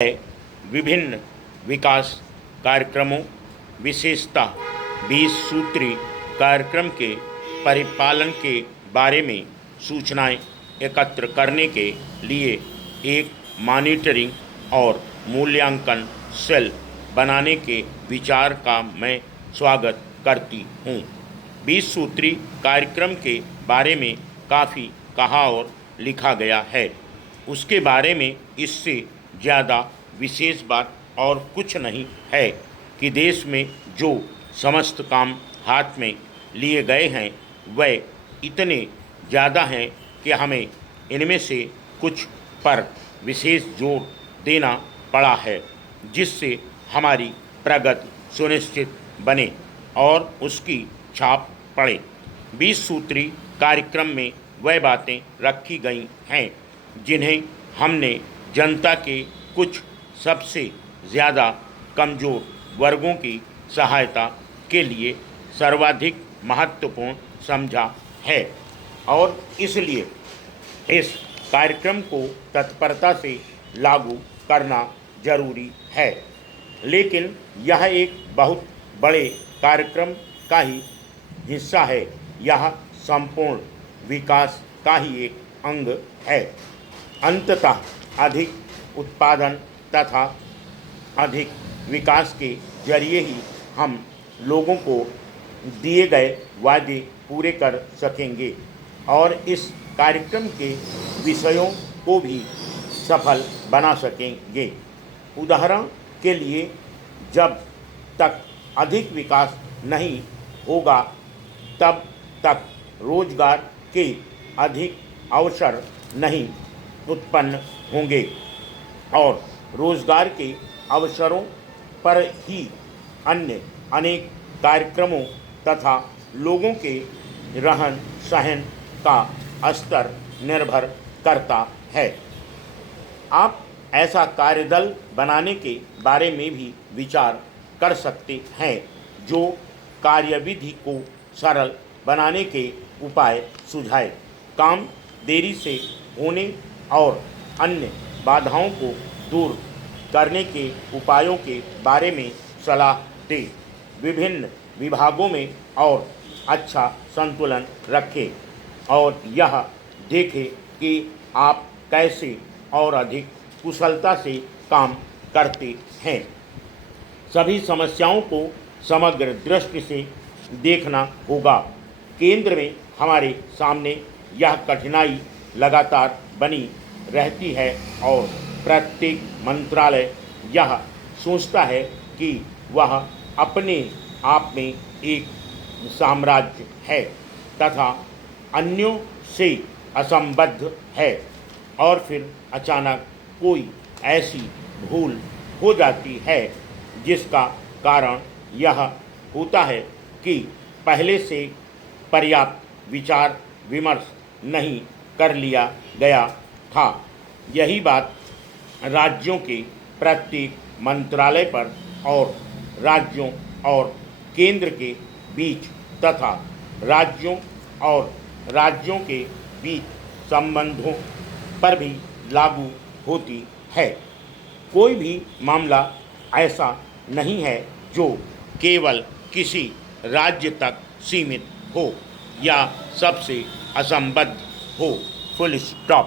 है विभिन्न विकास कार्यक्रमों, विशेषतः 20 सूत्री कार्यक्रम के परिपालन के बारे में सूचनाएं एकत्र करने के लिए एक मॉनिटरिंग और मूल्यांकन सेल बनाने के विचार का मैं स्वागत करती हूँ। 20 सूत्री कार्यक्रम के बारे में काफ़ी कहा और लिखा गया है। उसके बारे में इससे ज़्यादा विशेष बात और कुछ नहीं है कि देश में जो समस्त काम हाथ में लिए गए हैं वह इतने ज़्यादा हैं कि हमें इनमें से कुछ पर विशेष जोर देना पड़ा है, जिससे हमारी प्रगति सुनिश्चित बने और उसकी छाप पड़े। 20 सूत्री कार्यक्रम में वह बातें रखी गई हैं जिन्हें हमने जनता के कुछ सबसे ज़्यादा कमज़ोर वर्गों की सहायता के लिए सर्वाधिक महत्वपूर्ण समझा है और इसलिए इस कार्यक्रम को तत्परता से लागू करना जरूरी है। लेकिन यह एक बहुत बड़े कार्यक्रम का ही हिस्सा है। यह संपूर्ण विकास का ही एक अंग है। अंततः अधिक उत्पादन तथा अधिक विकास के जरिए ही हम लोगों को दिए गए वादे पूरे कर सकेंगे और इस कार्यक्रम के विषयों को भी सफल बना सकेंगे। उदाहरण के लिए, जब तक अधिक विकास नहीं होगा तब तक रोजगार के अधिक अवसर नहीं उत्पन्न होंगे और रोजगार के अवसरों पर ही अन्य अनेक कार्यक्रमों तथा लोगों के रहन सहन का स्तर निर्भर करता है। आप ऐसा कार्यदल बनाने के बारे में भी विचार कर सकते हैं जो कार्यविधि को सरल बनाने के उपाय सुझाए, काम देरी से होने और अन्य बाधाओं को दूर करने के उपायों के बारे में सलाह दे, विभिन्न विभागों में और अच्छा संतुलन रखें और यह देखें कि आप कैसे और अधिक कुशलता से काम करते हैं। सभी समस्याओं को समग्र दृष्टि से देखना होगा। केंद्र में हमारे सामने यह कठिनाई लगातार बनी रहती है और प्रत्येक मंत्रालय यह सोचता है कि वह अपने आप में एक साम्राज्य है तथा अन्यों से असंबद्ध है और फिर अचानक कोई ऐसी भूल हो जाती है जिसका कारण यह होता है कि पहले से पर्याप्त विचार विमर्श नहीं कर लिया गया था। यही बात राज्यों के प्रत्येक मंत्रालय पर और राज्यों और केंद्र के बीच तथा राज्यों के बीच संबंधों पर भी लागू होती है। कोई भी मामला ऐसा नहीं है जो केवल किसी राज्य तक सीमित हो या सबसे असंबद्ध हो। Full stop.